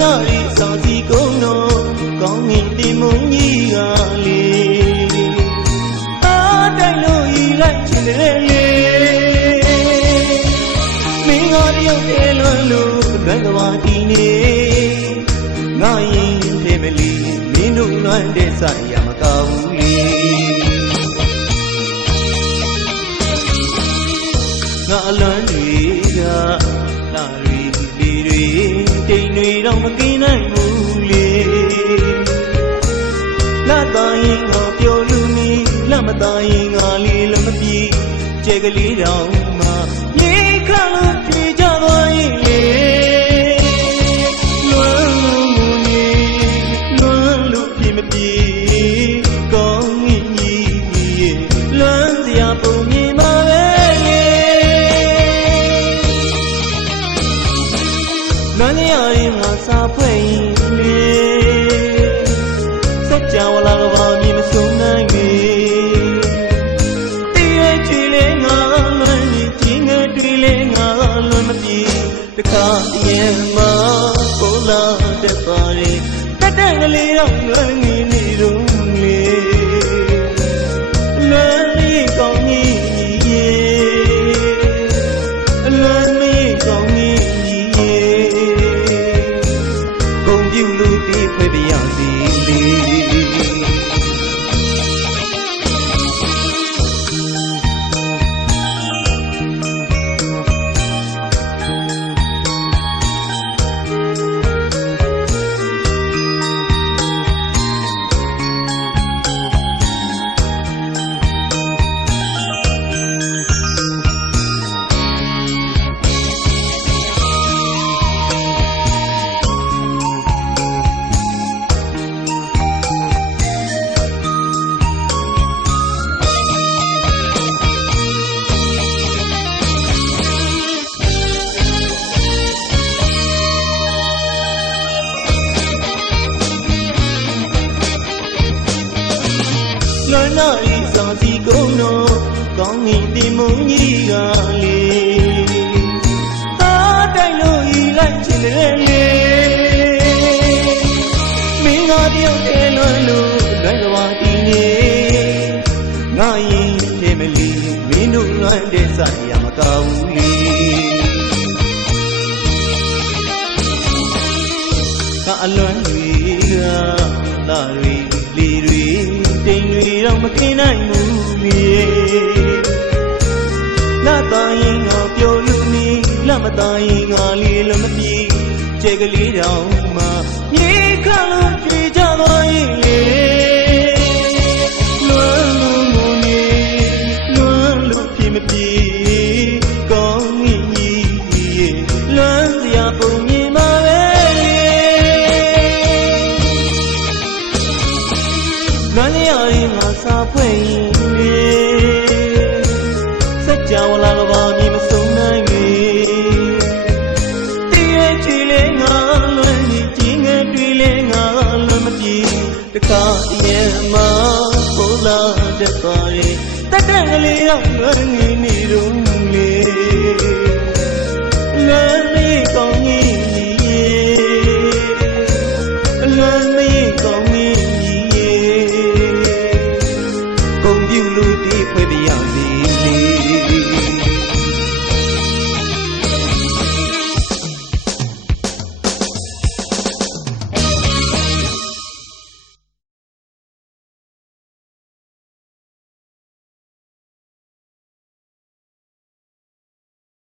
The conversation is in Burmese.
နာရီစာစီကုန်းတော်ကောင်းငင်တင်မုံကြီးကလေအားတိုက်လို့ဤလိုက်ချင်တယ်လေမင်းကတယောက်တည်းလွန်လို့လွန်ကဘာတီနေငါရင်ဖေမလီမင်းတို့လွမ်းတဲ့ဆိုင်ရမကောင်းဘူးလေငါအလွမ်းတွေကလာရီဒီတွေတိမ်တွေတော့မကင်းနိုင်ဘူးလေလာသားရင်ငါပြောလို့နီးလာမသားရင်ငါလေးလည်းမပြေကျဲကလေးတောင်မှမြေခါလို့ပြေကြသွားရင်လေလွမ်းလို့ပြေမပြေကောင်းကြီးလွမ်းစရာပုံမြင်ပါပဲလွမ်းရရင်ငါစာဖွဲ့ရင်လေစက်ကြဝလာကဘာမြင်မဆုံးနိုင်လေတည်ရဲ့ချွေလေးငါလွမ်းရင်ကြီးငယ်တွေလေးငါလွမ်းမပြေတခါရဲ့မှာပေါ်လာတဲ့ပါလေတက်တဲ့ကလေးတော့လွမ်းနေနေတော့လေလွမ်းလေးကောင်းကြီးလွမ်းလေးကောင်းကြီးကုန်ပြုလို့ဒီဖွယ်ပြရစီလေလွမ်းနာရီစာစီကုန်းတော်ကောင်းငင်တင်မုံကြီးကလေအားတိုက်လို့ဤလိုက်ချင်တယ်လေမင်းကတယောက်တည်းလွမ်းလို့လွမ်းကဘာတီနေငါရင်ဖေမလီမင်းတို့လွမ်းတဲ့ဆိုင်ရမကောင်းဘူးလေကအလွမ်းတွေကလာရီလီတွေတိမ်တွေတော့မကင်းနိုင်ဘူးလေလာသားရင်ငါပြောလို့နီးလာမသားရင်ငါလေးလည်းမပြေကျဲကလေးတောင်မှမြေခါလို့ကြွေကြသွားရင်လေလွမ်းလို့ပြေမပြေကောင်းကြီးလွမ်းစရာပုံမြင်ပါပဲလွမ်းရရင်ငါစာဖွဲ့ရင်လေစက်ကြဝလာကဘာမြင်မဆုံးနိုင်လေတည်ရဲ့ချွေလေးငါလွမ်းရင်ကြီးငယ်တွေလေးငါလွမ်းမပြေတခါရဲ့မှာပေါ်လာတဲ့ပါလေတက်တဲ့ကလေးတော့လွမ်းနေနေတော့လေလွမ်း